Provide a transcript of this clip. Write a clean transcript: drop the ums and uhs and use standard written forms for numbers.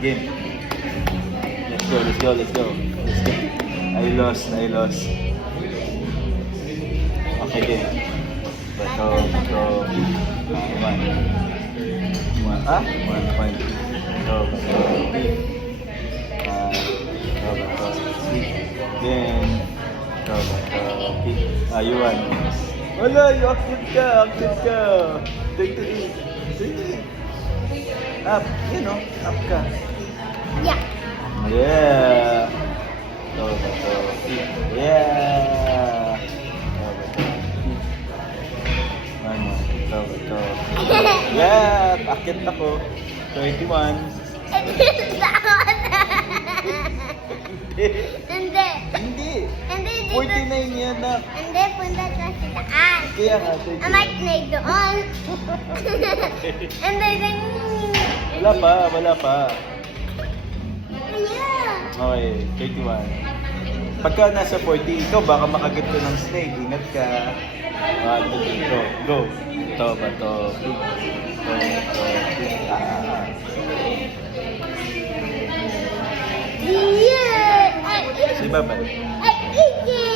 game. Let's go, let's go, let's go. Let's go. I lost. Okay, game. Bato. One point. Bato. Then, you won. Wala, you active ka. Take to eat. Up, up ka. Yeah. Yeah. Yeah. Yeah, akit ako. 21. Hindi. Hindi. Hindi, dito. 49 yan na. Hindi, punta sa sitaan. Kaya nga, Amat na doon. Hindi, Wala pa. Yeah. Okay, 31. Pagka nasa 40, ikaw baka makagat ka ng snake. Ingat ka. Go. Ito, bato. Yeah. Si Babay. I eat it.